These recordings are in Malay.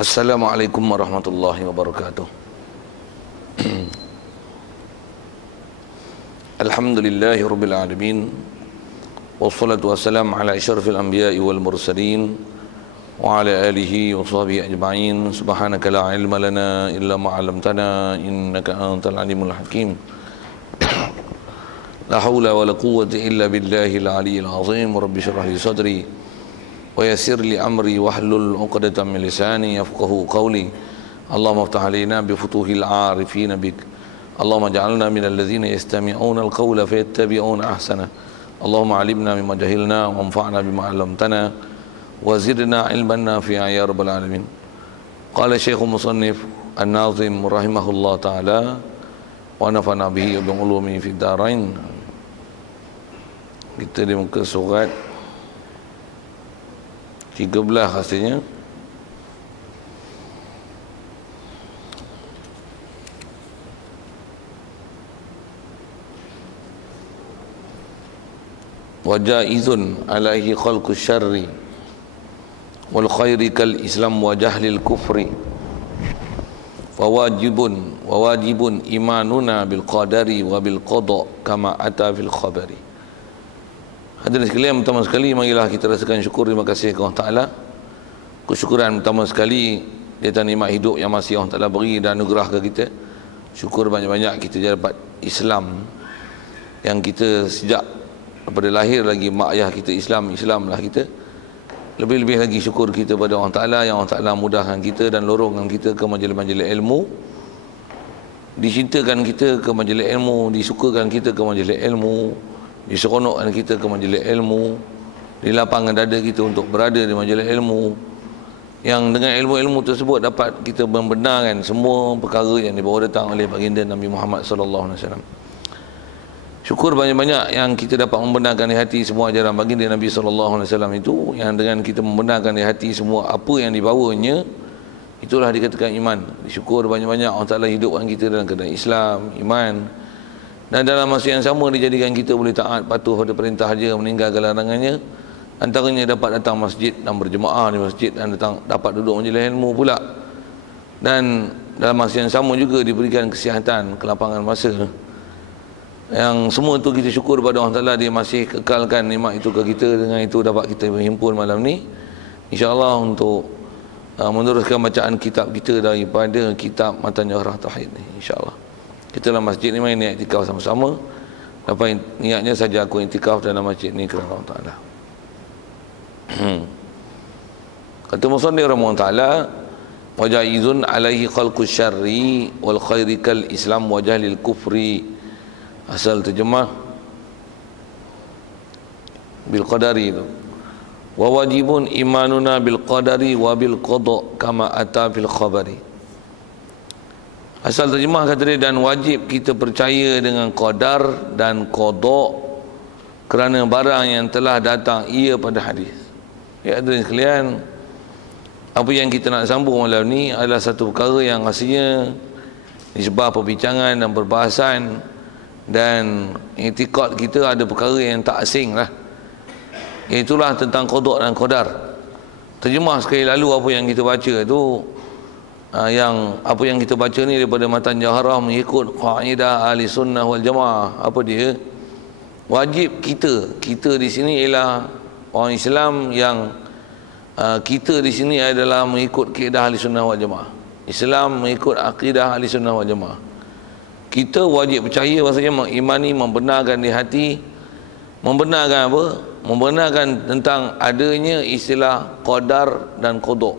Assalamualaikum warahmatullahi wabarakatuh. Alhamdulillahi rabbil alamin. Wassalatu wassalamu ala asyrafil anbiya'i wal mursalin wa ala alihi wa sahbihi ajma'in. Subhanaka la ilma lana illa ma 'allamtana innaka antal alimul hakim. La haula wa la quwwata illa billahil aliyyil azim. Rabbi shrah li sadri wa yassir li amri wahlul 'uqdatam min lisani yafqahu qawli. Allahumma iftah 'alaina bi futuhil 'arifin bik. Allahumma ja'alna minal ladzina yastami'una al-qawla fayattabi'una ahsana. Allahumma 'allimna mimma jahilna wanfa'na bima 'allamtana wa zidna 'ilman nafi'a ya rabbal alamin. Qala Syekh Musannif An-Nazim rahimahullah taala wa nafa'na bihi wa bi ulumi fid darain. Kita di muka surat 13 rasanya. Wajaizun alaihi khalqus syarri wal khairi kal islam wa jahlil kufri wawajibun imanuna bil qadari wa bil qada kama ata fil khabari. Hadirin sekalian, pertama sekali marilah kita rasakan syukur, terima kasih kepada Allah Taala. Kesyukuran pertama sekali di atas nikmat hidup yang masih Allah Taala beri dan anugerah ke kita. Syukur banyak-banyak kita dapat Islam yang kita sejak daripada lahir lagi mak ayah kita Islam lah kita. Lebih-lebih lagi syukur kita pada Allah Taala yang Allah Taala mudahkan kita dan lorongkan kita ke majlis-majlis ilmu, dicintakan kita ke majlis ilmu, disukakan kita ke majlis ilmu, diseronokkan kita ke majlis ilmu, dilapangkan dada kita untuk berada di majlis ilmu, yang dengan ilmu-ilmu tersebut dapat kita membenarkan semua perkara yang dibawa datang oleh baginda Nabi Muhammad sallallahu alaihi wasallam. Syukur banyak-banyak yang kita dapat membenarkan di hati semua ajaran baginda Nabi sallallahu alaihi wasallam itu, yang dengan kita membenarkan di hati semua apa yang dibawanya, itulah dikatakan iman. Syukur banyak-banyak Allah Taala hidupkan kita dalam keadaan Islam, iman, dan dalam masa yang sama dijadikan kita boleh taat patuh pada perintah saja, meninggalkan larangannya. Antaranya dapat datang masjid dan berjemaah di masjid, dan dapat duduk majlis ilmu pula. Dan dalam masa yang sama juga diberikan kesihatan, kelapangan masa. Yang semua itu kita syukur pada Allah Ta'ala, dia masih kekalkan nikmat itu ke kita. Dengan itu dapat kita berhimpun malam ni, InsyaAllah untuk meneruskan bacaan kitab kita daripada kitab Matan Jawharah Tauhid ni, InsyaAllah. Kita dalam masjid ni main niat iktikaf sama-sama. Dapat niatnya saja aku iktikaf dalam masjid ni kerana Allah Ta'ala. Kata musannif rahimahullah taala, wajaizun alaihi khalqus syarri wal khairi kal islam wa jahlil kufri. Asal terjemah bil qadari itu, wa wajibun imanuna bil qadari wa bil qada kama ata fil khabari. Asal terjemah kata dia, dan wajib kita percaya dengan qadar dan qada kerana barang yang telah datang ia pada hadis. Ya hadirin sekalian, apa yang kita nak sambung malam ni adalah satu perkara yang rasanya disebabkan perbincangan dan perbahasan dan i'tiqad kita ada perkara yang tak asing lah. Itulah tentang qada dan qadar. Terjemah sekali lalu apa yang kita baca tu, yang apa yang kita baca ni daripada Matan Jawharah mengikut kaedah ahli sunnah wal jamaah. Apa dia? Wajib kita di sini ialah orang Islam yang kita di sini adalah mengikut kaedah ahli sunnah wal jamaah. Islam mengikut akidah ahli sunnah wal jamaah. Kita wajib percaya, maksudnya mengimani, membenarkan di hati. Membenarkan apa? Membenarkan tentang adanya istilah qadar dan qada.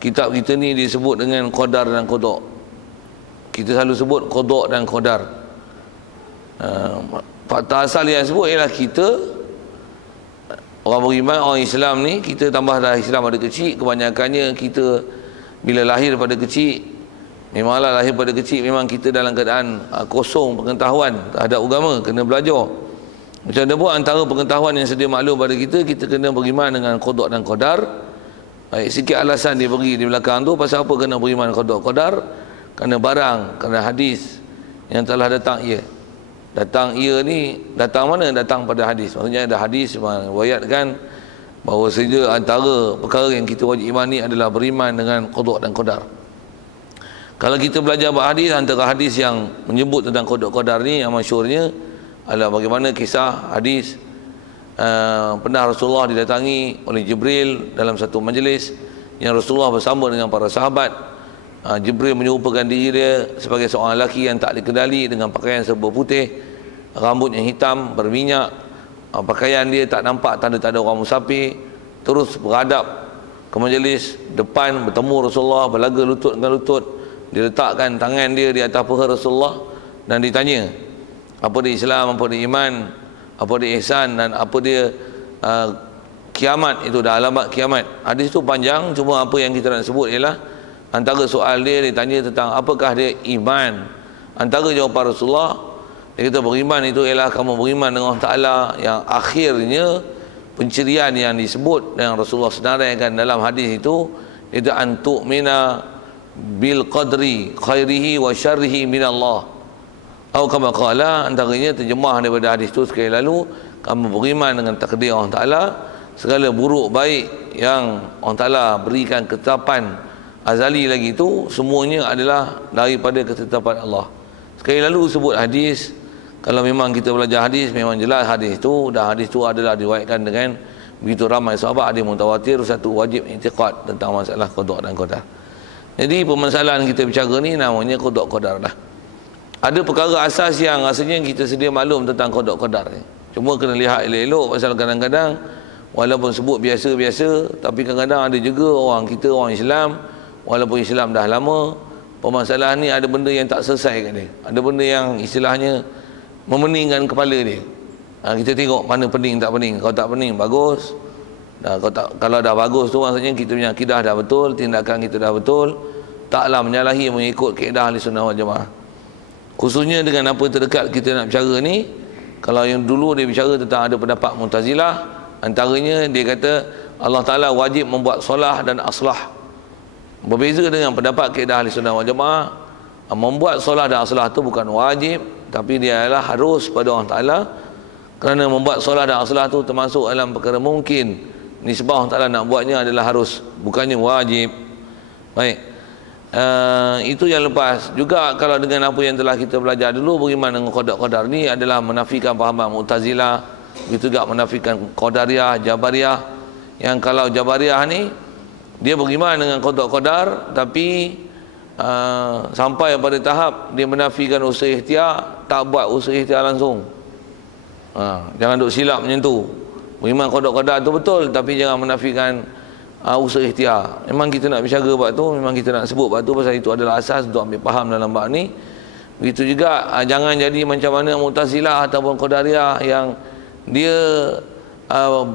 Kitab kita ni disebut dengan qadar dan qada. Kita selalu sebut qada dan qadar. Fakta asal yang sebut ialah kita orang beriman, orang Islam ni, kita tambah dah Islam pada kecil, kebanyakannya kita bila lahir pada kecil, memanglah lahir pada kecil memang kita dalam keadaan kosong pengetahuan terhadap agama, kena belajar. Macam mana pun antara pengetahuan yang sedia maklum pada kita, kita kena beriman dengan qada dan qadar. Baik, sikit alasan dia beri di belakang tu pasal apa kena beriman qada qadar. Kerana barang, kerana hadis yang telah datang ia. Datang ia ni datang mana? Datang pada hadis. Maksudnya ada hadis meriwayatkan bahawa saja antara perkara yang kita wajib imani adalah beriman dengan qada dan qadar. Kalau kita belajar hadis, antara hadis yang menyebut tentang qada qadar ni yang masyhurnya adalah bagaimana kisah hadis pernah Rasulullah didatangi oleh Jibril dalam satu majlis yang Rasulullah bersama dengan para sahabat. Jibril menyerupakan diri dia sebagai seorang lelaki yang tak dikendali dengan pakaian serba putih, rambut yang hitam berminyak, pakaian dia tak nampak tanda-tanda orang musafir. Terus beradab ke majlis depan, bertemu Rasulullah, berlaga lutut dengan lutut, diletakkan tangan dia di atas paha Rasulullah dan ditanya apa dia Islam, apa dia iman, apa dia ihsan, dan apa dia kiamat. Itu dah alamat kiamat. Hadis tu panjang, cuma apa yang kita nak sebut ialah antara soal dia ditanya tentang apakah dia iman. Antara jawapan Rasulullah, dia kata beriman itu ialah kamu beriman dengan Allah Ta'ala, yang akhirnya pencirian yang disebut yang Rasulullah senaraikan dalam hadis itu antu'mina bil qadri khairihi wa syarrihi minallah. Atau kama qala, antaranya terjemah daripada hadis itu sekali lalu, kamu beriman dengan takdir Allah Ta'ala, segala buruk baik yang Allah Ta'ala berikan ketetapan azali lagi itu semuanya adalah daripada ketetapan Allah. Sekali lalu sebut hadis. Kalau memang kita belajar hadis, memang jelas hadis itu, dan hadis itu adalah diriwayatkan dengan begitu ramai sahabat, hadis mutawatir, satu wajib i'tiqad tentang masalah qada dan qadar. Jadi permasalahan kita bicara ni namanya qada qadar dah. Ada perkara asas yang rasanya kita sedia maklum tentang qada qadar ni. Cuma kena lihat elok-elok, pasal kadang-kadang walaupun sebut biasa-biasa, tapi kadang-kadang ada juga orang kita, orang Islam, walaupun Islam dah lama, permasalahan ni ada benda yang tak selesai kat dia. Ada benda yang istilahnya memeningkan kepala dia. Kita tengok mana pening tak pening. Kalau tak pening bagus. Kalau dah bagus tu maksudnya kita punya akidah dah betul, tindakan kita dah betul, taklah menyalahi mengikut kaedah Ahli Sunnah wal Jamaah. Khususnya dengan apa terdekat kita nak bicara ni. Kalau yang dulu dia bicara tentang ada pendapat Mu'tazilah, antaranya dia kata Allah Ta'ala wajib membuat solah dan aslah. Berbeza dengan pendapat kaedah Ahli Sunnah wal Jamaah, membuat solah dan aslah tu bukan wajib, tapi dia adalah harus pada Allah Ta'ala. Kerana membuat solah dan aslah tu termasuk dalam perkara mungkin, nisbah Allah Ta'ala nak buatnya adalah harus, bukannya wajib. Baik, itu yang lepas. Juga kalau dengan apa yang telah kita belajar dulu, beriman dengan qada-qadar ni adalah menafikan fahaman Mu'tazilah, begitu juga menafikan Qadariyah, Jabariyah. Yang kalau Jabariyah ni dia beriman dengan qada-qadar, tapi sampai pada tahap dia menafikan usaha ikhtiar, tak buat usaha ikhtiar langsung. Jangan duk silap macam tu. Beriman qada-qadar tu betul, tapi jangan menafikan usaha ikhtiar. Memang kita nak bicara bab tu, memang kita nak sebut bab tu, pasal itu adalah asas untuk ambil faham dalam bab ni. Begitu juga jangan jadi macam mana Mu'tazilah ataupun Qadariyah yang dia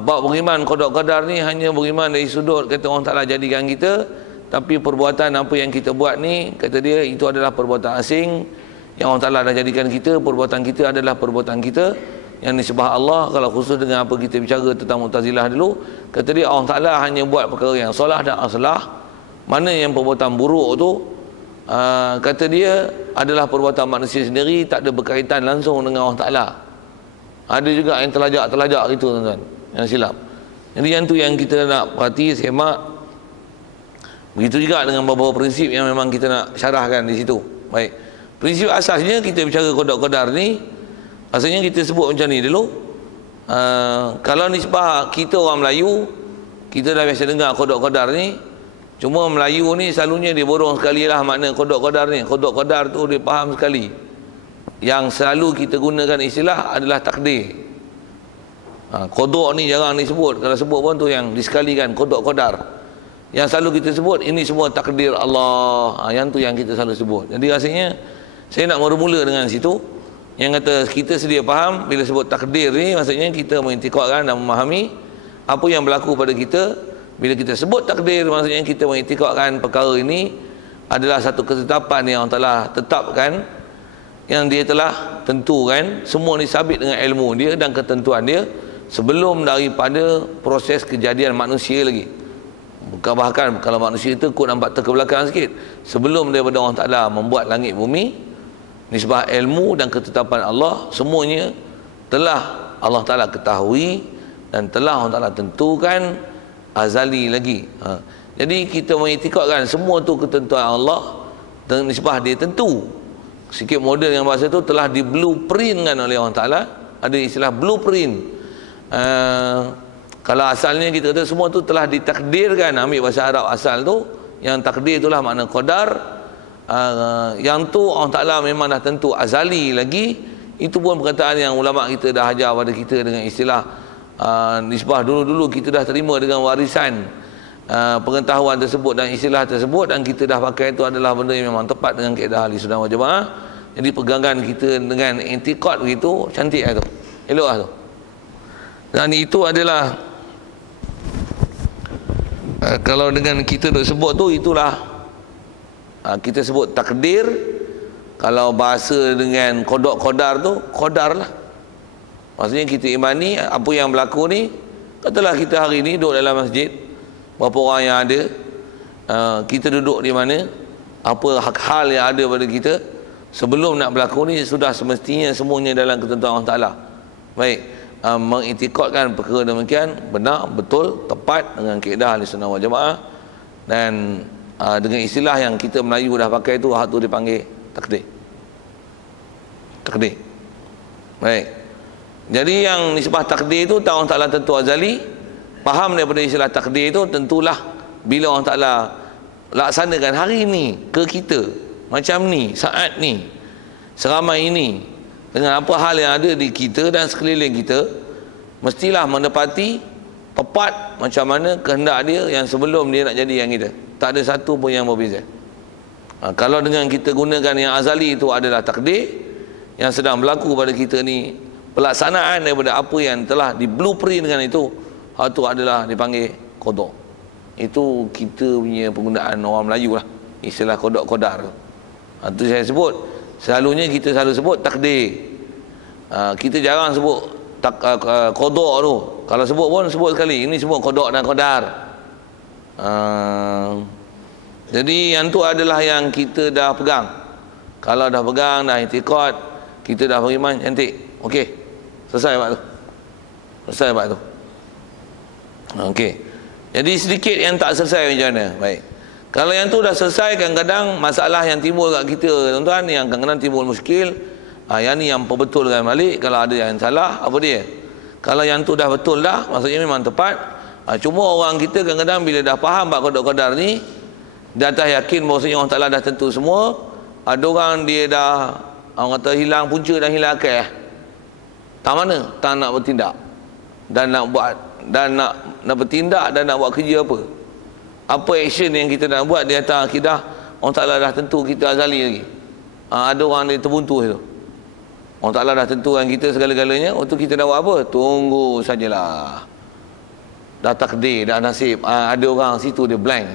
bab beriman qada-qadar ni hanya beriman dari sudut kata orang Ta'ala jadikan kita, tapi perbuatan apa yang kita buat ni, kata dia, itu adalah perbuatan asing yang Allah Ta'ala dah jadikan kita. Perbuatan kita adalah perbuatan kita yang nisbah Allah. Kalau khusus dengan apa kita bicara tentang Mu'tazilah dulu, kata dia Allah Ta'ala hanya buat perkara yang solah dan aslah. Mana yang perbuatan buruk tu, kata dia adalah perbuatan manusia sendiri, tak ada berkaitan langsung dengan Allah Ta'ala. Ada juga yang terlajak gitu tuan-tuan, yang silap. Jadi yang tu yang kita nak perhati, semak. Begitu juga dengan beberapa prinsip yang memang kita nak syarahkan di situ. Baik, prinsip asasnya kita bicara qada-qadar ni, asalnya kita sebut macam ni dulu. Kalau nisbah kita orang Melayu, kita dah biasa dengar qada-qadar ni. Cuma Melayu ni selalunya dia borong sekali lah makna qada-qadar ni. Qada-qadar tu dia faham sekali. Yang selalu kita gunakan istilah adalah takdir. Qada ni jarang disebut. Kalau sebut pun tu yang disekalikan, qada-qadar. Yang selalu kita sebut ini semua takdir Allah. Yang tu yang kita selalu sebut. Jadi rasanya saya nak bermula dengan situ, yang kata kita sedia faham bila sebut takdir ni, maksudnya kita mengiktikadkan dan memahami apa yang berlaku pada kita. Bila kita sebut takdir, maksudnya kita mengiktikadkan perkara ini adalah satu ketetapan yang Allah telah tetapkan, yang dia telah tentukan. Semua ni sabit dengan ilmu dia dan ketentuan dia sebelum daripada proses kejadian manusia lagi. Bahkan kalau manusia itu kut nampak terkebelakang sikit, sebelum daripada Allah Ta'ala membuat langit bumi, nisbah ilmu dan ketetapan Allah semuanya telah Allah Ta'ala ketahui dan telah Allah Ta'ala tentukan azali lagi. Jadi kita mengiktikadkan semua tu ketentuan Allah dan nisbah dia tentu. Sikit model yang bahasa tu telah di blueprintkan oleh Allah Ta'ala. Ada istilah blueprint. Kalau asalnya kita kata semua tu telah ditakdirkan, ambil bahasa Arab asal tu, yang takdir itulah makna qadar. Yang tu Allah Ta'ala memang dah tentu azali lagi. Itu pun perkataan yang ulama kita dah ajar pada kita dengan istilah nisbah. Dulu-dulu kita dah terima dengan warisan pengetahuan tersebut dan istilah tersebut, dan kita dah pakai itu adalah benda yang memang tepat dengan kaedah ahli sunnah wal jamaah. Jadi pegangan kita dengan intikad begitu cantik lah tu, elok lah tu. Dan itu adalah kalau dengan kita duk sebut tu, itulah kita sebut takdir. Kalau bahasa dengan qada tu, qadar lah. Maksudnya kita imani apa yang berlaku ni. Katalah kita hari ni duduk dalam masjid, berapa orang yang ada, kita duduk di mana, apa hal yang ada pada kita sebelum nak berlaku ni, sudah semestinya semuanya dalam ketentuan Allah Ta'ala. Baik, mengiktikadkan perkara demikian benar, betul, tepat dengan kaedah ahli sunnah wal jamaah. Dan dengan istilah yang kita Melayu dah pakai tu, hak tu dipanggil takdir. Takdir. Baik, jadi yang nisbah takdir tu Allah Ta'ala tentu azali. Faham daripada istilah takdir itu, tentulah bila Allah Ta'ala laksanakan hari ini ke kita, macam ni, saat ni, seramai ini, dengan apa hal yang ada di kita dan sekeliling kita, mestilah menepati tepat macam mana kehendak dia yang sebelum dia nak jadi yang kita. Tak ada satu pun yang berbeza. Kalau dengan kita gunakan yang azali itu adalah takdir, yang sedang berlaku pada kita ni pelaksanaan daripada apa yang telah di blueprint dengan itu, hal tu adalah dipanggil qada. Itu kita punya penggunaan orang Melayu lah, istilah qadar. Itu saya sebut, selalunya kita selalu sebut takdir. Kita jarang sebut qada tu. Kalau sebut pun sebut sekali, ini sebut qada dan qadar. Jadi yang tu adalah yang kita dah pegang. Kalau dah pegang, dah i'tiqad, kita dah beriman, cantik. Okey, selesai bab tu. Selesai bab tu. Okey. Jadi sedikit yang tak selesai macam mana? Baik. Kalau yang tu dah selesai, kadang-kadang masalah yang timbul kat kita, tuan-tuan, yang kadang-kadang timbul muskil, yang ni yang perbetulkan balik. Kalau ada yang salah, apa dia? Kalau yang tu dah betul dah, maksudnya memang tepat. Cuma orang kita kadang-kadang bila dah faham bab qada ni, dah yakin bahawasanya Allah Ta'ala dah tentu semua, ada orang dia dah, orang kata hilang punca dan hilang akal. Tak mana? Tak nak bertindak dan nak buat, dan nak bertindak dan nak buat kerja apa. Apa action yang kita nak buat di atas akidah Allah Ta'ala dah tentu kita azali lagi. Ada orang dia terbuntu itu. Allah Ta'ala dah tentukan kita segala-galanya. Untuk kita nak buat apa? Tunggu sajalah. Dah takdir, dah nasib. Ada orang situ dia blank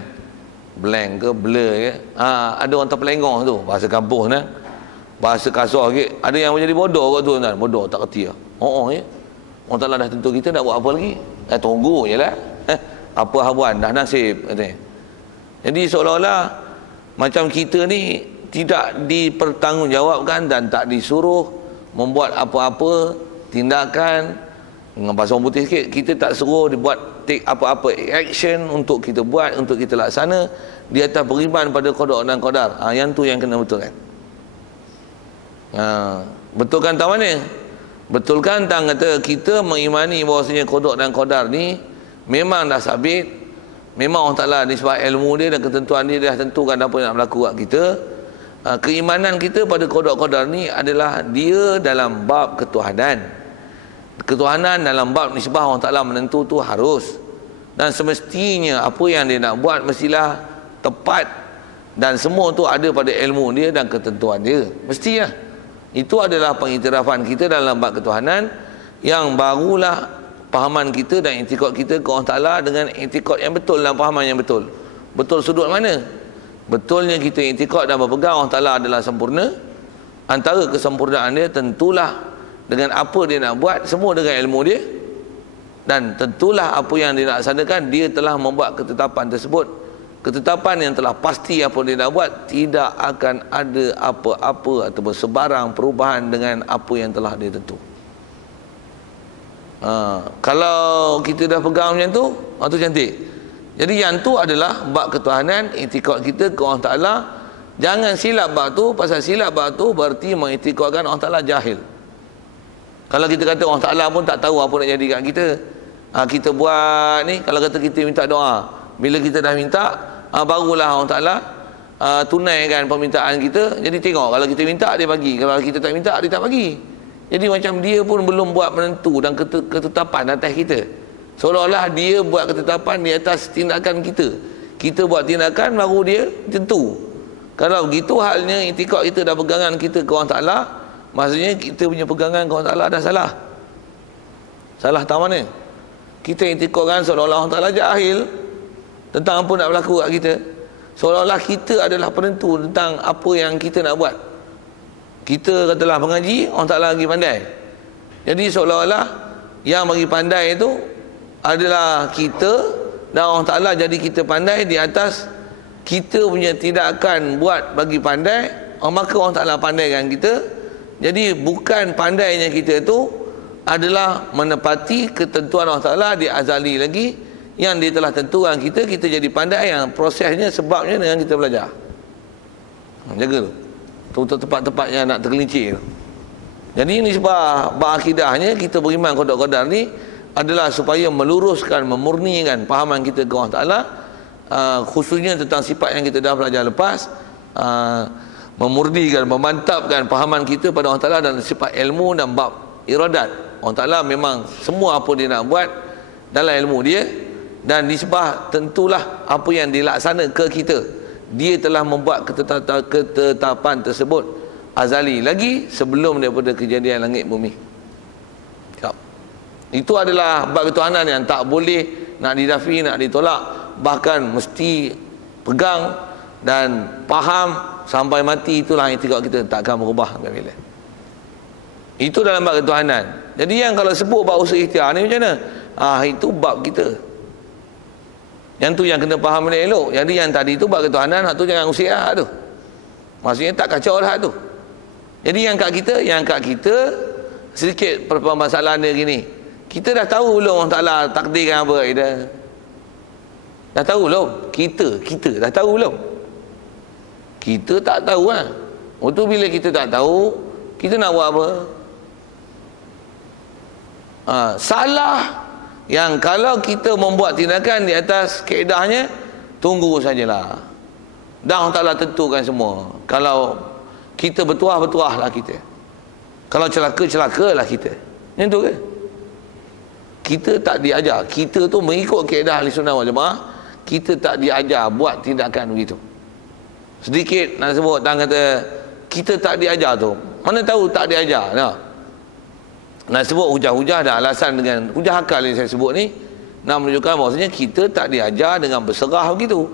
ke blur ke. Ada orang terpelengah tu, bahasa kampung kan, bahasa kasar sikit. Ada yang menjadi bodoh kat tu kan. Bodoh tak kerti lah. Ya. Allah Ta'ala dah tentu kita nak buat apa lagi. Tunggu je lah. Apa habuan, dah nasib katanya. Jadi seolah-olah macam kita ni tidak dipertanggungjawabkan dan tak disuruh membuat apa-apa tindakan. Dengan bahasa orang putih sikit, kita tak suruh dibuat take apa-apa action untuk kita buat, untuk kita laksana di atas beriman pada qada dan qadar. Yang tu yang kena betulkan. Betulkan tak mana? Betulkan tak kata kita mengimani bahawasanya qada dan qadar ni memang dah sabit, memang Allah Ta'ala nisbah ilmu dia dan ketentuan dia dah tentukan apa yang nak berlaku kat kita. Keimanan kita pada qada qadar ni adalah dia dalam bab ketuhanan. Ketuhanan dalam bab nisbah Allah Ta'ala menentu tu harus, dan semestinya apa yang dia nak buat mestilah tepat, dan semua tu ada pada ilmu dia dan ketentuan dia. Mestilah. Itu adalah pengiktirafan kita dalam bab ketuhanan, yang barulah pahaman kita dan i'tikad kita ke Allah Ta'ala dengan i'tikad yang betul dan pahaman yang betul. Betul sudut mana? Betulnya kita i'tikad dan berpegang Allah Ta'ala adalah sempurna. Antara kesempurnaan dia tentulah dengan apa dia nak buat, semua dengan ilmu dia, dan tentulah apa yang dia nak laksanakan, dia telah membuat ketetapan tersebut, ketetapan yang telah pasti apa dia nak buat, tidak akan ada apa-apa atau sebarang perubahan dengan apa yang telah dia tentu. Kalau kita dah pegang macam tu, tu cantik. Jadi yang tu adalah bab ketuhanan, iktikad kita ke Allah Ta'ala. Jangan silap bab tu, pasal silap bab tu berarti mengiktikadkan Allah Ta'ala jahil. Kalau kita kata Allah Ta'ala pun tak tahu apa nak jadi kat kita, kita buat ni, kalau kata kita minta doa, bila kita dah minta, barulah Allah Ta'ala tunaikan permintaan kita. Jadi tengok, kalau kita minta dia bagi, kalau kita tak minta dia tak bagi. Jadi macam dia pun belum buat menentu dan ketetapan atas kita, seolah-olah dia buat ketetapan di atas tindakan kita. Kita buat tindakan baru dia tentu. Kalau begitu halnya, iktikad kita dah pegangan kita ke Allah Ta'ala, maksudnya kita punya pegangan ke Allah Ta'ala dah salah. Salah tak mana? Kita iktikadkan seolah-olah Allah Ta'ala jahil tentang apa nak berlaku kat kita, seolah-olah kita adalah penentu tentang apa yang kita nak buat. Kita katalah mengaji, Allah Ta'ala lagi pandai. Jadi seolah-olah yang bagi pandai itu adalah kita, dan Allah Ta'ala jadi kita pandai di atas kita punya tindakan buat bagi pandai, maka Allah Ta'ala pandaikan kita. Jadi bukan pandainya kita itu adalah menepati ketentuan Allah Ta'ala di azali lagi, yang dia telah tentukan kita jadi pandai, yang prosesnya sebabnya dengan kita belajar. Jaga tu tepat-tepatnya nak tergelincir. Jadi ini sebab akidahnya kita beriman qada-qadar ni adalah supaya meluruskan, memurnikan fahaman kita ke Allah Ta'ala, khususnya tentang sifat yang kita dah belajar lepas, memurnikan, memantapkan fahaman kita pada Allah Ta'ala dan sifat ilmu dan bab iradat. Allah Ta'ala memang semua apa dia nak buat dalam ilmu dia, dan disebab tentulah apa yang dilaksana ke kita. Dia telah membuat ketetapan tersebut azali lagi sebelum daripada kejadian langit bumi. Itu adalah bab ketuhanan yang tak boleh nak didafi, nak ditolak, bahkan mesti pegang dan faham sampai mati. Itulah iktikad kita, takkan berubah sampai bila. Itu dalam bab ketuhanan. Jadi yang kalau sebut bab usul ikhtiar ni macam mana? Itu bab kita. Yang tu yang kena faham benda elok. Jadi yang tadi tu bab ketuhanan, hak tu jangan usik lah tu. Maksudnya tak kacau lah tu. Jadi yang kat kita sedikit permasalahan dia gini. Kita dah tahu belum Allah Ta'ala takdirkan apa? Dah tahu belum? Kita dah tahu belum? Kita tak tahu lah. Waktu bila kita tak tahu, kita nak buat apa? Salah yang kalau kita membuat tindakan di atas kaedahnya, tunggu sajalah. Dan Allah Ta'ala tentukan semua. Kalau kita bertuah lah kita. Kalau celaka lah kita. Yang tu ke? Kita tak diajar. Kita tu mengikut kaedah Ahli Sunnah wal Jamaah, kita tak diajar buat tindakan begitu. Sedikit nak sebut dan kata kita tak diajar tu, mana tahu tak diajar. Nak sebut hujah-hujah dah alasan dengan hujah akal yang saya sebut ni, nak menunjukkan bahawasanya kita tak diajar dengan berserah begitu.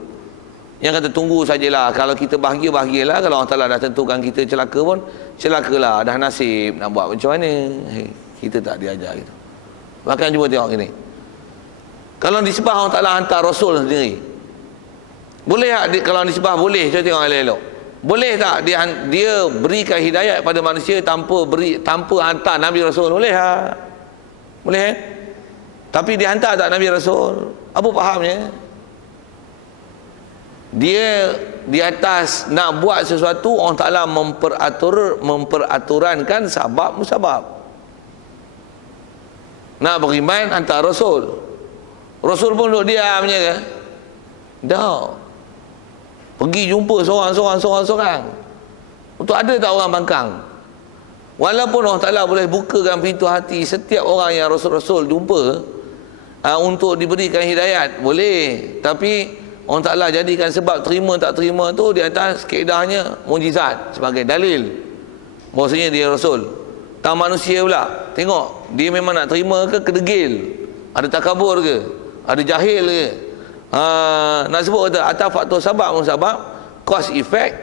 Yang kata tunggu sajalah, kalau kita bahagialah, kalau Allah Ta'ala dah tentukan kita celaka pun celakalah, dah nasib, nak buat macam mana. Kita tak diajar gitu. Bahkan cuba tengok gini, kalau disebah Allah Ta'ala hantar Rasul sendiri, boleh tak? Kalau disebah boleh, cuba tengok elok-elok. Boleh tak dia berikan hidayat pada manusia tanpa hantar Nabi Rasul? Boleh tak? Boleh Tapi dia hantar tak Nabi Rasul? Apa fahamnya? Dia di atas nak buat sesuatu, Allah Ta'ala memperaturankan sabab musabab. Nak beriman hantar Rasul. Rasul pun duduk diam je ke? Tak. Pergi jumpa seorang-seorang. Untuk ada tak orang bangkang? Walaupun Allah Ta'ala boleh bukakan pintu hati setiap orang yang Rasul-Rasul jumpa untuk diberikan hidayat, boleh. Tapi Allah Ta'ala jadikan sebab terima tak terima tu di atas kaedahnya mujizat sebagai dalil bahawasanya dia Rasul. Tak manusia pula, tengok dia memang nak terima ke kedegil, ada takabur ke, ada jahil ke. Nak sebut kata atas faktor sabab musabab, cause effect,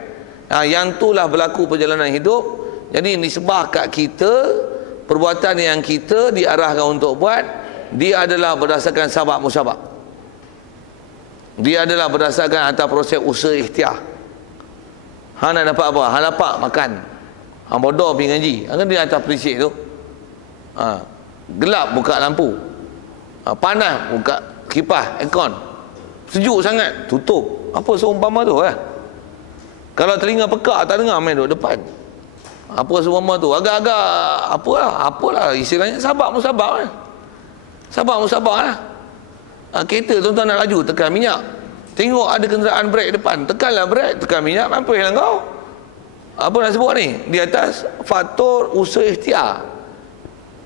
yang itulah berlaku perjalanan hidup. Jadi nisbah kat kita, perbuatan yang kita diarahkan untuk buat, dia adalah berdasarkan sabab musabab. Dia adalah berdasarkan atas proses usaha ikhtiar. Nak dapat apa? Dapat makan. Bodoh pergi ngaji. Kan dia atas prinsip tu. Gelap buka lampu, panas buka kipas aircon, sejuk sangat tutup. Apa seumpama tu Kalau telinga pekak tak dengar, main duduk depan. Apa seumpama tu? Agak-agak apalah istilahnya, sabar musabak lah. Sabar musabak lah. Kereta tuan-tuan nak laju, tekan minyak. Tengok ada kenderaan brek depan, tekanlah brek, tekan minyak, mampuslah kau. Apa nak sebut ni? Di atas faktor usaha ikhtiar.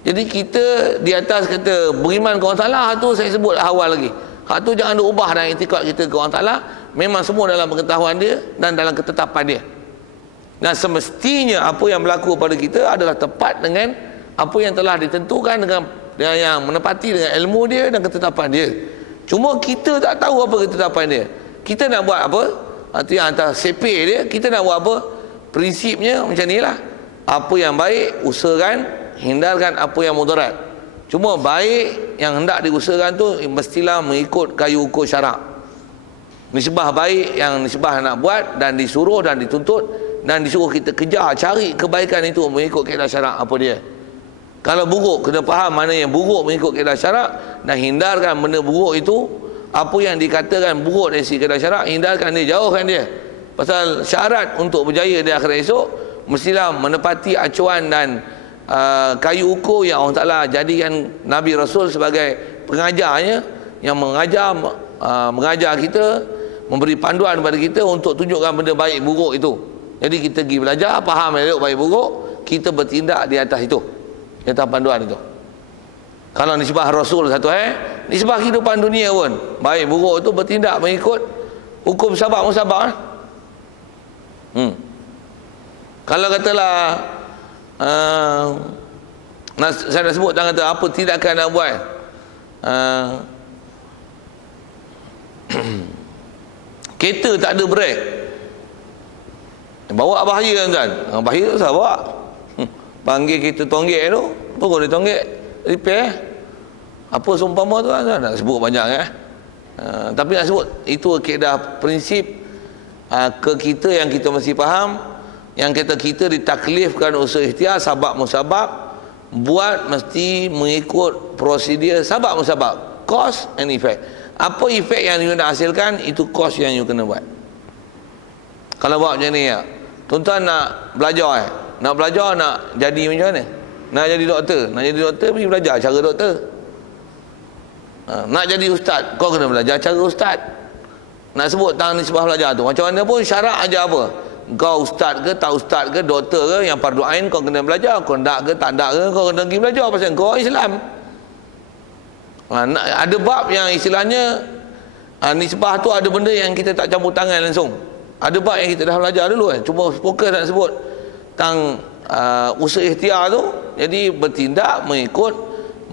Jadi kita di atas kata beriman ke orang Ta'ala, hak tu saya sebut awal lagi. Hak tu jangan diubah dalam itikad kita ke orang Ta'ala. Memang semua dalam pengetahuan dia dan dalam ketetapan dia. Dan semestinya apa yang berlaku pada kita adalah tepat dengan apa yang telah ditentukan dengan yang menepati dengan ilmu dia dan ketetapan dia. Cuma kita tak tahu apa ketetapan dia. Kita nak buat apa? Itu yang hantar sepih dia. Kita nak buat apa? Prinsipnya macam ni lah. Apa yang baik usahakan, hindarkan apa yang mudarat. Cuma baik yang hendak diusahakan tu mestilah mengikut kayu ukur syarak. Nisbah baik yang nisbah nak buat dan disuruh dan dituntut dan disuruh kita kejar cari kebaikan itu mengikut kaedah syarak apa dia. Kalau buruk, kena faham mana yang buruk mengikut kaedah syarak dan hindarkan benda buruk itu. Apa yang dikatakan buruk dari segi kaedah syarak, hindarkan dia, jauhkan dia. Pasal syarat untuk berjaya di akhirat esok mestilah menepati acuan dan kayu ukur yang Allah Ta'ala jadikan Nabi Rasul sebagai pengajarnya, yang mengajar kita, memberi panduan kepada kita untuk tunjukkan benda baik buruk itu. Jadi kita pergi belajar, faham elok baik buruk, kita bertindak di atas itu, di atas panduan itu. Kalau nisbah Rasul satu nisbah kehidupan dunia pun baik buruk itu bertindak mengikut hukum sabak musabak. Kalau katalah saya dah sebut kata apa tindakan nak buat, kereta tak ada brek, bawa bahaya kan? Bahaya tu saya bawa. Panggil kereta tonggek tu, turun dia tonggek, repair. Apa seumpama tu kan? Nak sebut banyak tapi nak sebut itu kaedah prinsip ke kita yang kita mesti faham. Yang kata kita ditaklifkan usaha ikhtiar, sabab musabab, buat mesti mengikut prosedur sabab musabab, cause and effect. Apa efek yang you nak hasilkan, itu cause yang you kena buat. Kalau buat macam ni tuan-tuan nak belajar nak belajar nak jadi macam mana? Nak jadi doktor, pergi belajar cara doktor. Nak jadi ustaz, kau kena belajar cara ustaz. Nak sebut tang nisbah belajar tu macam mana pun syarat aja apa. Kau ustaz ke, tak ustaz ke, doktor ke, yang fardu ain kau kena belajar. Kau nak ke, tak nak ke, kau kena pergi belajar pasal kau Islam. Ada bab yang istilahnya nisbah tu ada benda yang kita tak campur tangan langsung. Ada bab yang kita dah belajar dulu Cuma fokus nak sebut tentang usaha ikhtiar tu. Jadi bertindak mengikut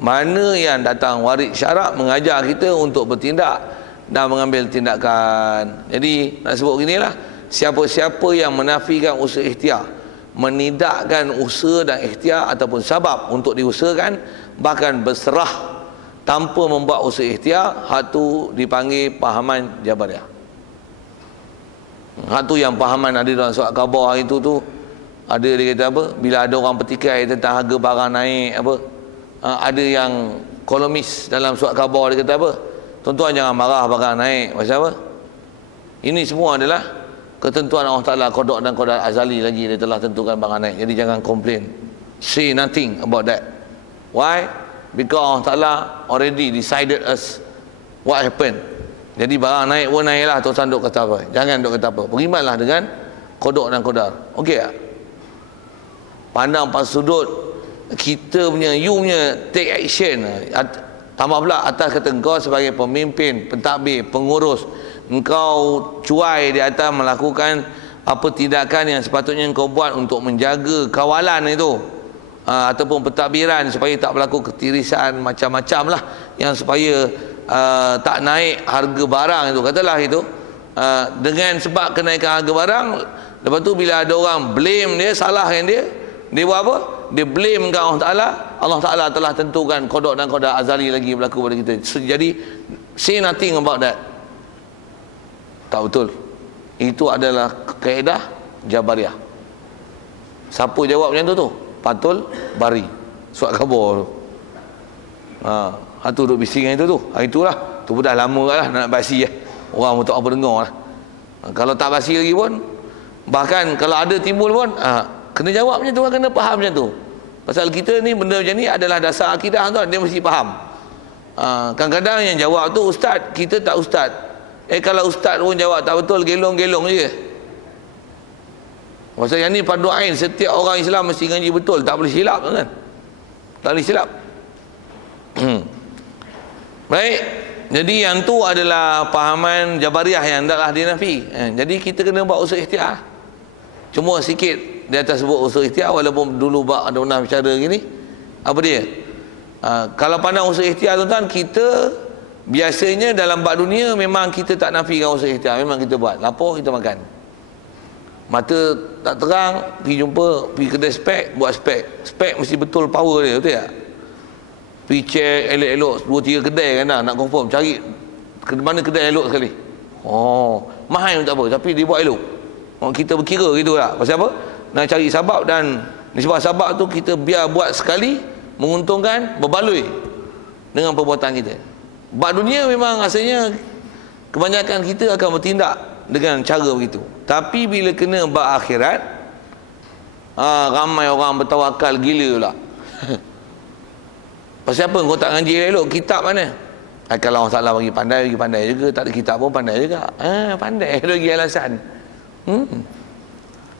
mana yang datang warid syarak mengajar kita untuk bertindak dan mengambil tindakan. Jadi nak sebut ginilah, siapa-siapa yang menafikan usaha ikhtiar, menidakkan usaha dan ikhtiar ataupun sabab untuk diusahakan, bahkan berserah tanpa membuat usaha ikhtiar, hak tu dipanggil pahaman Jabariyah. Hak tu yang pahaman ada dalam surat khabar itu tu. Ada dia kata apa? Bila ada orang petikai tentang harga barang naik apa? Ada yang kolomis dalam surat khabar dia kata apa? Tuan-tuan jangan marah barang naik. Pasal apa? Ini semua adalah ketentuan Allah Ta'ala, qada dan qadar azali lagi dia telah tentukan barang naik. Jadi jangan komplain. Say nothing about that. Why? Because Allah Ta'ala already decided us what happened. Jadi barang naik pun naik lah, tuan-tuan duk kata apa? Jangan duk kata apa. Berimanlah dengan qada dan qadar. Okey tak? Pandang pas sudut kita punya, you punya take action. Tambah pula atas kata engkau sebagai pemimpin, pentadbir, pengurus, engkau cuai di atas melakukan apa tindakan yang sepatutnya engkau buat untuk menjaga kawalan itu, ataupun pentadbiran supaya tak berlaku ketirisan macam-macam lah, yang supaya tak naik harga barang itu, katalah itu dengan sebab kenaikan harga barang. Lepas tu bila ada orang blame dia, salahkan dia buat apa? Dia blame kat Allah Ta'ala. Allah Ta'ala telah tentukan qada dan qadar azali lagi berlaku pada kita. Jadi say nothing about that. Tak betul. Itu adalah kaedah Jabariyah. Siapa jawab macam tu? Fathul Bari, surat khabar tu. Satu duduk bising itu tu. Itulah. Tu pun dah lama lah nak basi orang pun tak apa dengar lah. Kalau tak basi lagi pun, bahkan kalau ada timbul pun, kena jawab macam tu, kena faham macam tu. Pasal kita ni benda macam ni adalah dasar akidah tu, dia mesti faham. Kadang-kadang yang jawab tu ustaz, kita tak ustaz. Kalau ustaz pun jawab tak betul, gelong-gelong je. Pasal yang ni fardu ain, setiap orang Islam mesti ngaji betul, tak boleh silap kan? Tak boleh silap. Baik, jadi yang tu adalah pahaman Jabariyah yang hendaklah dinafi. Jadi kita kena buat usul ikhtiar. Cuma sikit di atas sebut usul ikhtiar, walaupun dulu ada pernah bicara gini. Apa dia? Kalau pandang usul ikhtiar tuan-tuan, kita biasanya dalam bab dunia memang kita tak nafikan usul ikhtiar, memang kita buat. Lapar kita makan. Mata tak terang, pergi kedai spek, buat spek. Spek mesti betul power dia, betul tak? Pergi check elok-elok 2-3 kedai kan nak confirm, cari mana kedai elok sekali. Mahal pun tak apa, tapi dia buat elok. Kita berkira gitu lah. Pasal apa? Nak cari sabab, dan nisbah sabab tu kita biar buat sekali menguntungkan, berbaloi dengan perbuatan kita. Bab dunia memang rasanya kebanyakan kita akan bertindak dengan cara begitu. Tapi bila kena bab akhirat, ramai orang bertawakal gila pula. Pasal apa kau tak ngaji elok? Kitab mana? Kalau orang salah bagi pandai juga. Tak ada kitab pun pandai juga. Pandai lagi alasan.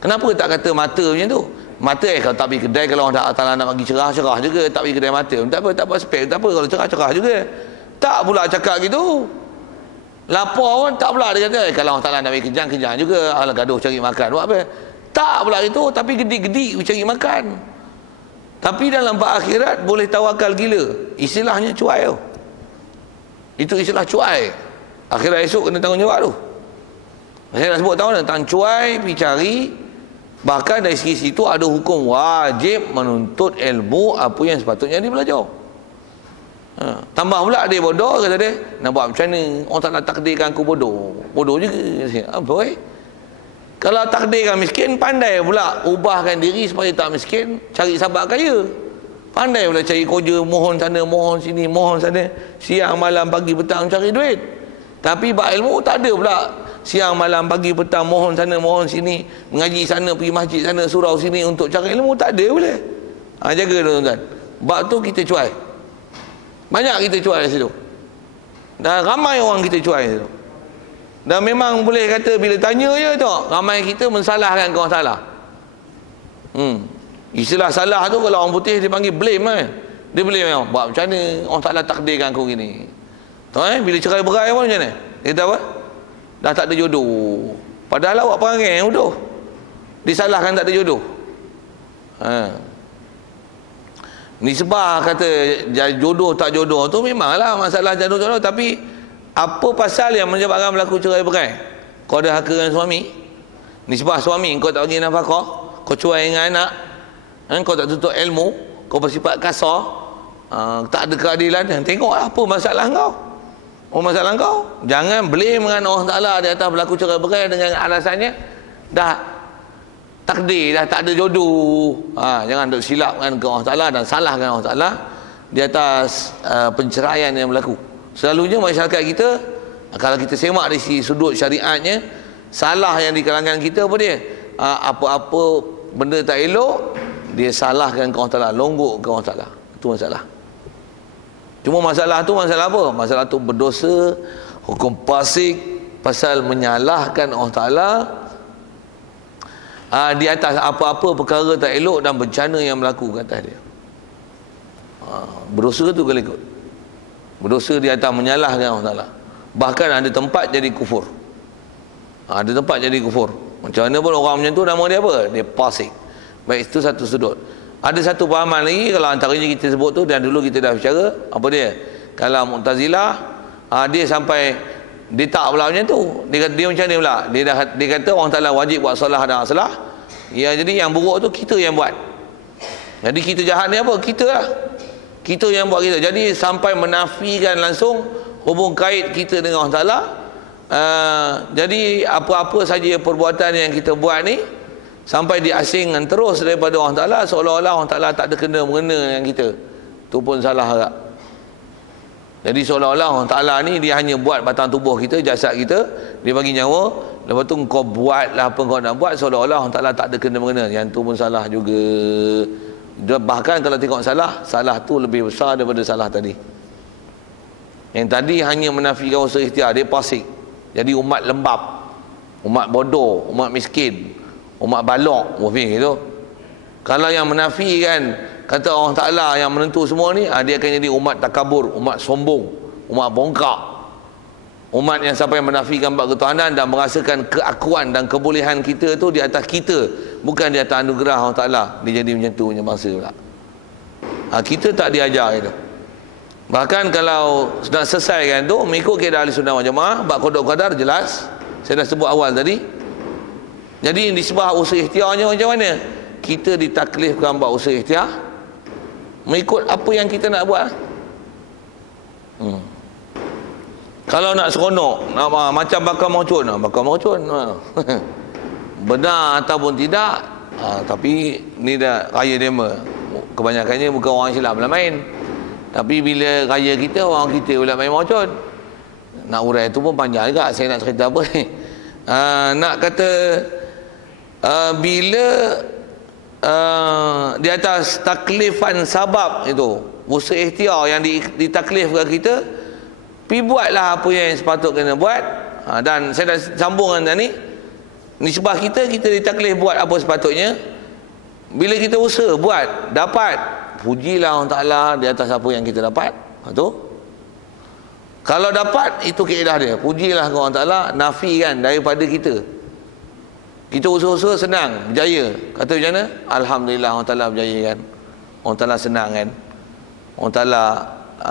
Kenapa tak kata mata macam tu? Mata kalau tak pergi kedai, kalau orang Ta'ala nak bagi cerah juga. Tak pergi kedai mata, tak apa spek, tak apa. Kalau cerah juga. Tak pula cakap gitu. Lapar pun tak pula dia kata, kalau orang Ta'ala nak bagi kejang juga. Alah gaduh cari makan, buat apa? Tak pula itu, tapi gedik-gedik cari makan. Tapi dalam bab akhirat boleh tawakal gila. Istilahnya cuai tu. Itu istilah cuai. Akhirat esok kena tanggungjawab tu. Saya nak sebut tahu tentang cuai, pergi cari. Bahkan dari segi situ ada hukum wajib menuntut ilmu apa yang sepatutnya dia belajar. Tambah pula dia bodoh, kata dia, nak buat macam mana? Orang tak nak takdirkan aku bodoh. Bodoh juga. Apa Kalau takdirkan miskin, pandai pula ubahkan diri supaya tak miskin, cari sahabat kaya. Pandai pula cari kerja, mohon sana, mohon sini, mohon sana, siang, malam, pagi, petang cari duit. Tapi bab ilmu tak ada pula. Siang, malam, pagi, petang, mohon sana, mohon sini, mengaji sana, pergi masjid sana, surau sini untuk cari ilmu, tak ada boleh. Jaga tuan-tuan. Bab tu kita cuai. Banyak kita cuai di situ. Dan ramai orang kita cuai di situ. Dan memang boleh kata bila tanya je tu, ramai kita mensalahkan orang salah. Istilah salah tu kalau orang putih dia panggil blame kan. Dia blame buat macam mana orang salah takdirkan aku gini. Tahu bila cerai berai pun macam mana? Dia tahu apa? Dah tak ada jodoh. Padahal awak perangai yang bodoh. Disalahkan tak ada jodoh. Nisbah kata jodoh tak jodoh tu memanglah masalah jodoh-jodoh, tapi apa pasal yang menyebabkan berlaku cerai berai? Kau ada haka dengan suami, nisbah suami kau tak bagi nafkah, kau cerai dengan anak, kau tak tuntut ilmu, kau bersifat kasar, tak ada keadilan. Tengoklah apa masalah kau. Masalah kau. Jangan blame dengan Allah Ta'ala di atas berlaku cerai berai dengan alasannya dah takdir, dah tak ada jodoh. Jangan duk silap dengan Allah Ta'ala dan salahkan Allah Ta'ala di atas penceraian yang berlaku. Selalunya masyarakat kita, kalau kita semak dari sudut syariatnya, salah yang di kalangan kita apa dia? Apa-apa benda tak elok, dia salahkan ke Allah Ta'ala, longgok ke Allah Ta'ala. Itu masalah. Cuma masalah tu masalah apa? Masalah tu berdosa, hukum fasik, pasal menyalahkan Allah Ta'ala di atas apa-apa perkara tak elok dan bencana yang berlaku ke atas dia. Berdosa tu kalau ikut. Berdosa di atas menyalahkan Allah Ta'ala. Bahkan ada tempat jadi kufur. Ada tempat jadi kufur. Macam mana pun orang macam tu, nama dia apa? Dia fasik. Baik, itu satu sudut. Ada satu pahaman lagi, kalau antaranya kita sebut tu, dan dulu kita dah bicara, apa dia? Kalau Mu'tazilah, dia sampai dia tak pula macam tu. Dia macam ni pula. Dia kata orang Ta'ala wajib buat salah dan salah. Ya, jadi yang buruk tu kita yang buat. Jadi kita jahat ni apa? Kita lah. Kita yang buat kita. Jadi sampai menafikan langsung hubung kait kita dengan Allah Ta'ala. Jadi apa-apa saja perbuatan yang kita buat ni sampai diasingkan terus daripada Allah Ta'ala, seolah-olah Allah Ta'ala tak ada kena-mengena dengan kita. Tu pun salah agak. Jadi seolah-olah Allah Ta'ala ni dia hanya buat batang tubuh kita, jasad kita, dia bagi nyawa, lepas tu kau buatlah apa kau nak buat, seolah-olah Allah Ta'ala tak ada kena-mengena. Yang tu pun salah juga. Bahkan kalau tengok salah tu lebih besar daripada salah tadi. Yang tadi hanya menafikan usaha ikhtiar, dia pasik. Jadi umat lembab, umat bodoh, umat miskin, umat balok, gitu. Kalau yang menafikan, kata Allah Ta'ala yang menentu semua ni, dia akan jadi umat takabur, umat sombong, umat bongkak, umat yang sampai menafikan bab ketuhanan dan merasakan keakuan dan kebolehan kita tu di atas kita, bukan di atas anugerah Allah Ta'ala. Dia jadi macam tu punya bangsa pula. Kita tak diajar itu. Bahkan kalau nak selesaikan tu mengikut kaedah Ahli Sunnah wal Jamaah, bab qada qadar jelas, saya dah sebut awal tadi. Jadi nisbah usaha ikhtiarnya macam mana? Kita ditaklifkan buat usaha ikhtiar mengikut apa yang kita nak buat. Kalau nak seronok, nak macam bakar mercun, benar ataupun tidak, tapi ni dah raya dema, kebanyakannya bukan orang Islam lah main. Tapi bila raya kita, orang kita pula main mercun. Nak urai tu pun panjang juga, saya nak cerita apa ni. Nak kata bila di atas taklifan sabab itu, usaha ikhtiar yang ditaklifkan kita, pergi buatlah apa yang sepatut kena buat. Dan saya dah sambung dengan ni, nisbah kita ditaklif buat apa sepatutnya. Bila kita usaha buat, dapat, pujilah Allah Ta'ala di atas apa yang kita dapat. Tu kalau dapat, itu kaedah dia, pujilah Allah Ta'ala, nafikan daripada kita. Kita usaha-usaha senang, berjaya. Kata macam mana? Alhamdulillah Allah Ta'ala berjaya kan. Allah Ta'ala senang kan. Allah Ta'ala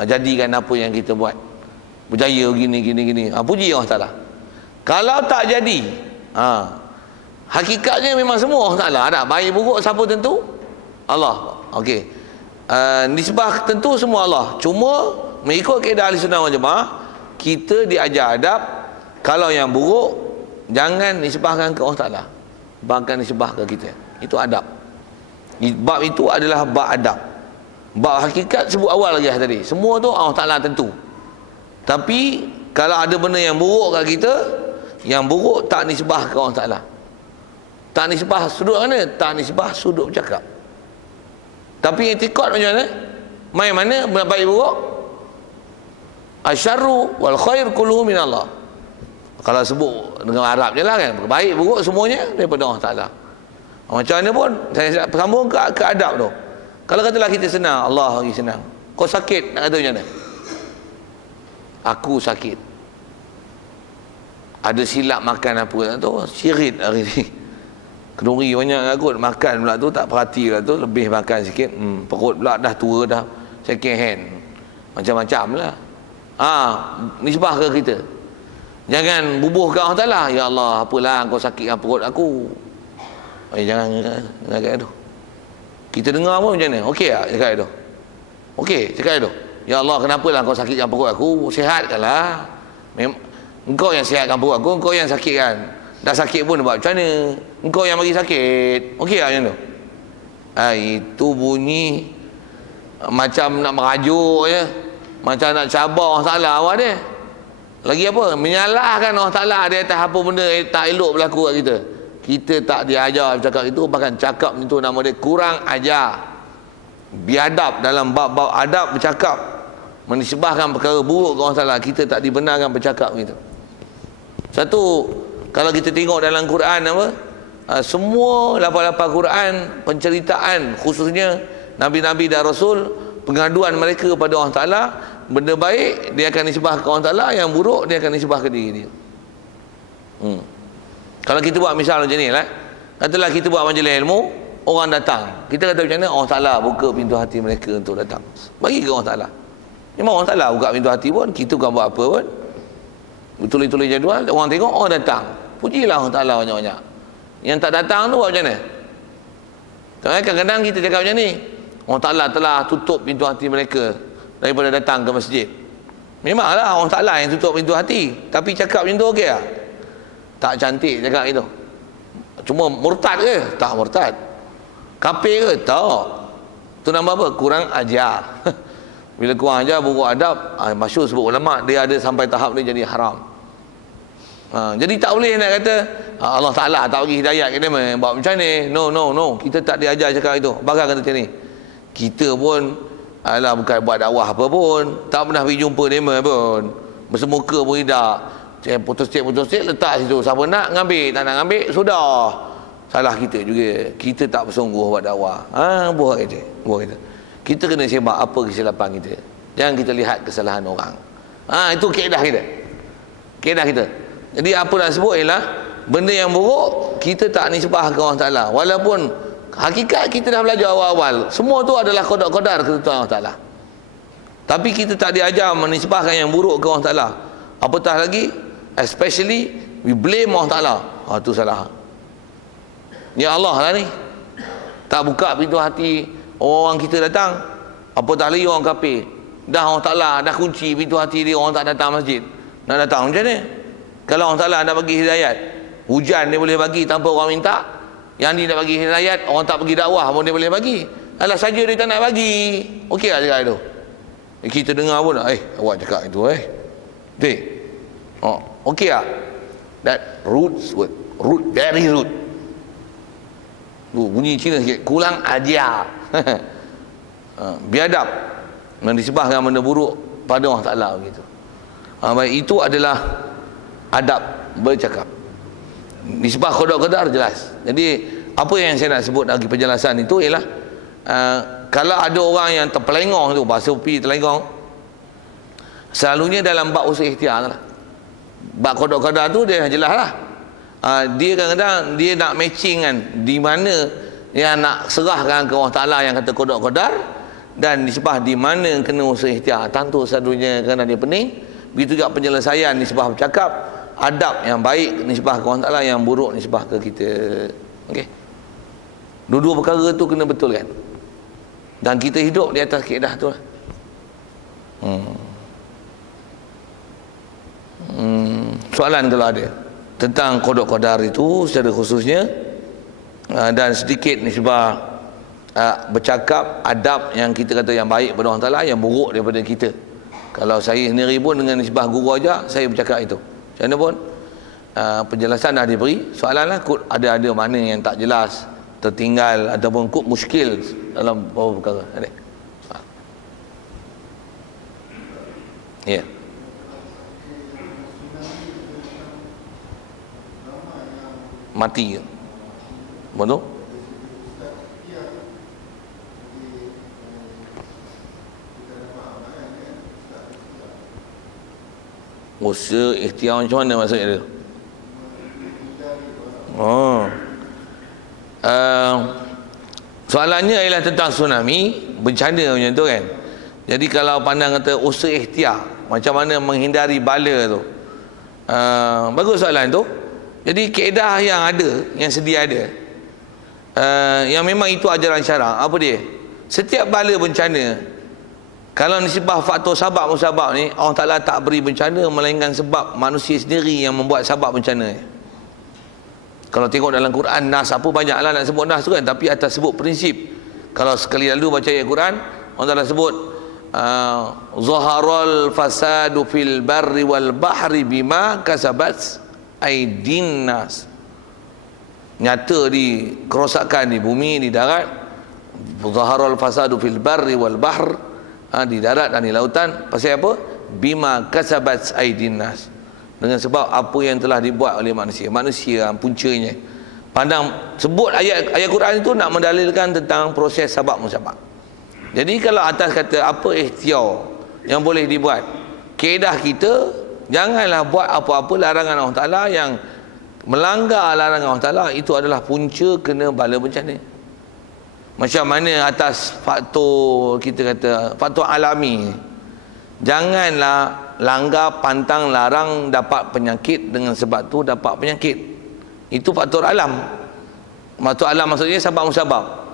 jadikan apa yang kita buat. Berjaya gini. Puji Allah Ta'ala. Kalau tak jadi, hakikatnya memang semua Allah Ta'ala. Ada baik buruk siapa tentu? Allah. Okey. Nisbah tentu semua Allah. Cuma mengikut kaedah Ahli Sunnah wal Jamaah, kita diajar adab. Kalau yang buruk, jangan nisbahkan ke Allah Ta'ala, bahkan nisbah ke kita. Itu adab. Bab itu adalah bab adab. Bab hakikat sebut awal lagi tadi. Semua tu Allah Ta'ala tentu. Tapi kalau ada benda yang buruk kat kita, yang buruk tak nisbah ke Allah Ta'ala. Tak nisbah sudut mana? Tak nisbah sudut bercakap. Tapi etikad macam mana? Main mana? Baik buruk? Asyarru wal khair kulluhu min Allah. Kalau sebut dengan Arab je lah kan, baik buruk semuanya daripada Allah Ta'ala. Macam mana pun saya sambung ke adab tu. Kalau katalah kita senang, Allah bagi senang. Kau sakit, nak kata macam mana? Aku sakit, ada silap makan apa tu, syirit hari ni, kenduri banyak kot, makan pula tu tak perhati pula tu, lebih makan sikit, perut pula dah tua dah, second hand, macam-macam lah. Nisbah ke kita. Jangan bubuhkan Allah Ta'ala. Ya Allah, apalah kau sakitkan perut aku. Jangan cakap itu. Kita dengar pun macam mana? Okey tak cakap itu? Okey cakap itu. Ya Allah, kenapalah kau sakitkan perut aku? Sihatkanlah. Engkau yang sihatkan perut aku, engkau yang sakitkan. Dah sakit pun buat macam mana? Engkau yang bagi sakit. Okey tak macam tu? Itu bunyi macam nak merajuk je, macam nak cabar Allah Ta'ala awak dia. Lagi apa? Menyalahkan Allah Ta'ala di atas apa benda tak elok berlaku kat kita. Kita tak diajar cakap itu, bahkan cakap itu nama dia kurang ajar. Biadab dalam bab-bab adab bercakap, menisbahkan perkara buruk ke Allah Ta'ala. Kita tak dibenarkan bercakap gitu. Satu, kalau kita tengok dalam Quran apa? Semua lapar-lapar Quran, penceritaan khususnya Nabi-Nabi dan Rasul, pengaduan mereka kepada Allah Ta'ala, benda baik dia akan nisbah ke Allah Ta'ala, yang buruk dia akan nisbah ke diri dia. Kalau kita buat misal macam ni lah, katalah kita buat majlis ilmu, orang datang, kita kata macam mana? Allah Ta'ala buka pintu hati mereka untuk datang. Bagi ke Allah Ta'ala. Memang Allah Ta'ala buka pintu hati pun, kita bukan buat apa pun, betul-betul jadual, orang tengok, orang datang, pujilah Allah Ta'ala banyak-banyak. Yang tak datang tu buat macam mana? Kadang-kadang kita cakap macam ni, Allah Ta'ala telah tutup pintu hati mereka daripada datang ke masjid. Memanglah Allah Ta'ala yang tutup pintu hati, tapi cakap macam tu okey tak? Tak cantik cakap itu. Cuma murtad ke? Tak murtad. Kafir ke? Tak. Tu nama apa? Kurang ajar. Bila kurang ajar, buruk adab, masyhur sebut ulama, dia ada sampai tahap dia jadi haram. Jadi tak boleh nak kata Allah Ta'ala tak bagi hidayat kita buat macam ni. No. Kita tak diajar cakap itu. Bakal kata macam ni. Kita pun bukan buat dakwah apa pun, tak pernah pergi jumpa dia pun. Bersemuka pun tidak. Putus stik letak situ. Siapa nak ngambil, tak nak ngambil sudah. Salah kita juga. Kita tak bersungguh buat dakwah. Buat kita. Kita kena semak apa kesilapan kita. Jangan kita lihat kesalahan orang. Itu kaedah kita. Jadi apa nak sebut ialah benda yang buruk kita tak nisbah ke Allah Ta'ala. Walaupun hakikat kita dah belajar awal-awal, semua tu adalah qadar ketentuan Allah Ta'ala. Tapi kita tak diajar menisbahkan yang buruk ke Allah Ta'ala. Apatah lagi, especially we blame Allah Ta'ala. Itu salah. Ya Allah lah ni, tak buka pintu hati orang kita datang. Apatah lagi orang kafir, dah Allah Ta'ala dah kunci pintu hati dia, orang tak datang masjid. Nak datang macam ni? Kalau Allah Ta'ala nak bagi hidayat, hujan dia boleh bagi tanpa orang minta. Yang dia nak bagi hidayat, orang tak pergi dakwah pun dia boleh bagi. Alah saja dia tak nak bagi, okey lah cakap itu. Kita dengar pun, awak cakap itu betul. Okey lah. That roots word, very root. Bunyi Cina sikit, kurang ajar. Biadab, menisbahkan benda buruk pada Allah Ta'ala begitu. Baik, itu adalah adab bercakap. Nisbah qadar jelas. Jadi apa yang saya nak sebut bagi penjelasan itu ialah kalau ada orang yang terpelengong tu, bahasa upi terlengong, selalunya dalam bab usul ikhtiar lah. Bab qadar tu dia jelas lah. Dia kadang-kadang dia nak matching kan, di mana yang nak serahkan ke Allah Ta'ala yang kata qadar, dan nisbah di mana kena usul ikhtiar. Tentu selalunya kerana dia pening. Begitu juga penyelesaian nisbah bercakap, adab yang baik nisbah ke Allah Ta'ala, yang buruk nisbah ke kita. Okey. Dua-dua perkara tu kena betul kan. Dan kita hidup di atas kaedah tu lah. Soalan kalau ada tentang qadar itu secara khususnya, dan sedikit nisbah bercakap, adab yang kita kata yang baik pada Allah Ta'ala, yang buruk daripada kita. Kalau saya sendiri pun dengan nisbah guru aja, saya bercakap itu. Macam mana pun penjelasan dah diberi. Soalanlah ada mana yang tak jelas, tertinggal ataupun muskil dalam beberapa perkara. Ada? Ya. Mati. Betul? Usaha ikhtiar macam mana maksudnya dia? Soalannya ialah tentang tsunami, bencana macam tu kan. Jadi kalau pandang kata usaha ikhtiar, macam mana menghindari bala tu, bagus soalan tu. Jadi kaedah yang ada, yang sedia ada, yang memang itu ajaran syarak, apa dia? Setiap bala bencana, kalau nisbah faktor sabab musabab ni, Allah Ta'ala tak beri bencana melainkan sebab manusia sendiri yang membuat sabab bencana. Kalau tengok dalam Quran, nas apa banyaklah nak sebut nas tu kan, tapi atas sebut prinsip. Kalau sekali lalu baca ayat Quran, Allah Ta'ala sebut zaharal fasadu fil barri wal bahri bima kasabat aidin nas. Nyata di kerosakan di bumi, di darat. Zaharal fasadu fil barri wal bahr, di darat dan di lautan. Pasal apa? Bima kasabat aidin nas, dengan sebab apa yang telah dibuat oleh manusia. Manusia puncanya. Pandang sebut ayat Quran itu nak mendalilkan tentang proses sabab musabab. Jadi kalau atas kata apa ikhtiar yang boleh dibuat, kaedah kita janganlah buat apa-apa larangan Allah Ta'ala yang melanggar larangan Allah Ta'ala. Itu adalah punca kena bala bencana. Macam mana atas faktor, kita kata faktor alami, janganlah langgar, pantang, larang dapat penyakit, dengan sebab tu dapat penyakit. Itu faktor alam. Faktor alam maksudnya sabab musabab.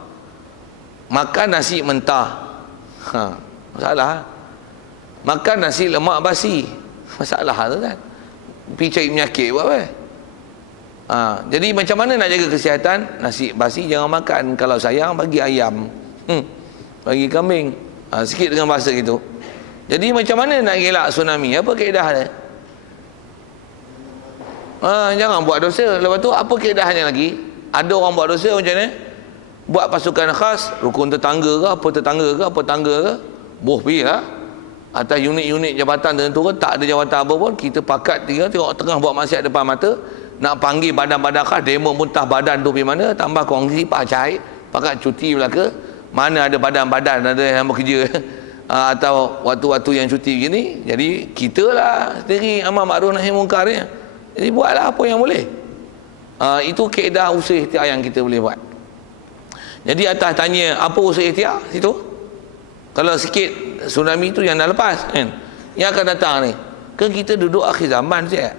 Makan nasi mentah, masalah. Makan nasi lemak basi, masalah tu kan. Pergi cari penyakit buat apa? Jadi macam mana nak jaga kesihatan? Nasi basi jangan makan. Kalau sayang bagi ayam, bagi kambing, sikit dengan bahasa gitu. Jadi macam mana nak elak tsunami? Apa kaedah dia? Jangan buat dosa. Lepas tu apa kaedahnya lagi? Ada orang buat dosa macam mana? Buat pasukan khas, rukun tetangga ke, apa tetangga ke, apa tangga ke, boh pergi lah. Atas unit-unit jabatan tertentu ke, tak ada jabatan apa pun, kita pakat tengok tengah buat maksiat depan mata, nak panggil badan-badan khas, demo muntah badan tu pergi mana, tambah kongsi, pak cahit, pakat cuti belaka, mana ada badan-badan, ada yang bekerja, atau waktu-waktu yang cuti gini, jadi kita lah sendiri amal makruf nahi mungkar ya. Jadi buatlah apa yang boleh. Itu kaedah usaha ikhtiar yang kita boleh buat. Jadi atas tanya apa usaha ikhtiar situ, kalau sikit tsunami tu yang dah lepas kan, yang akan datang ni kan kita duduk akhir zaman saja.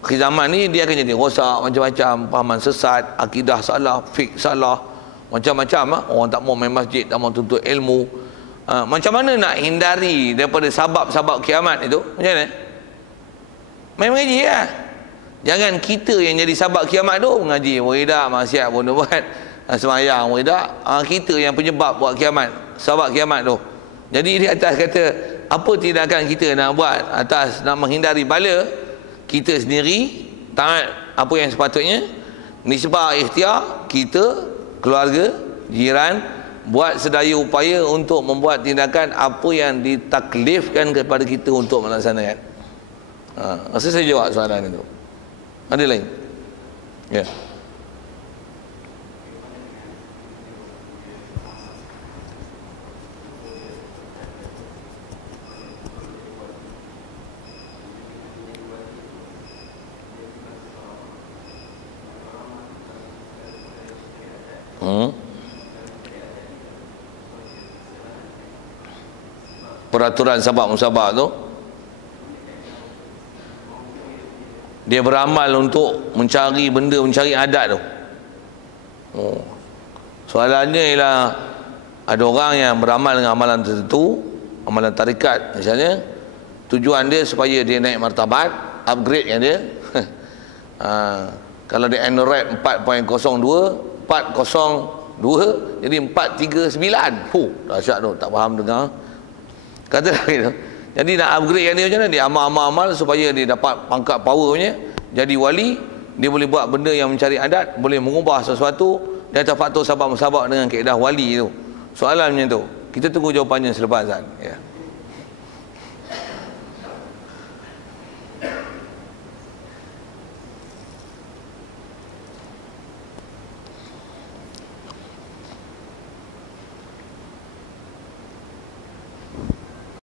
Akhir zaman ni dia akan jadi rosak macam-macam, pahaman sesat, akidah salah, fik salah, macam-macam. Orang tak mau main masjid, tak mau tuntut ilmu. Macam mana nak hindari daripada sabab-sabab kiamat itu? Macam mana? Main mengaji lah. Jangan kita yang jadi sabab kiamat tu, mengaji wiridah, maksiat pun buat, semayang wiridah, kita yang penyebab buat kiamat, sabab kiamat tu. Jadi di atas kata apa tindakan kita nak buat atas nak menghindari bala, kita sendiri taat apa yang sepatutnya, nisbah ikhtiar kita, keluarga, jiran, buat sedaya upaya untuk membuat tindakan apa yang ditaklifkan kepada kita untuk melaksanakan. Rasa saya jawab soalan itu. Ada lain? Ya. Peraturan sabab musabab tu, dia beramal untuk mencari benda, mencari adat tu. Soalannya ialah ada orang yang beramal dengan amalan tertentu, amalan tarikat misalnya, tujuan dia supaya dia naik martabat, upgrade kan dia. Kalau dia Android 4.02 jadi 439. Dahsyat tu, tak faham dengar. Katalah gitu. Jadi nak upgrade yang dia macam mana? Dia amal-amal supaya dia dapat pangkat power punya, jadi wali, dia boleh buat benda yang mencari adat, boleh mengubah sesuatu, dia atas faktor sabab musabab dengan kaedah wali tu. Soalan macam tu. Kita tunggu jawapannya selepas azan. Ya.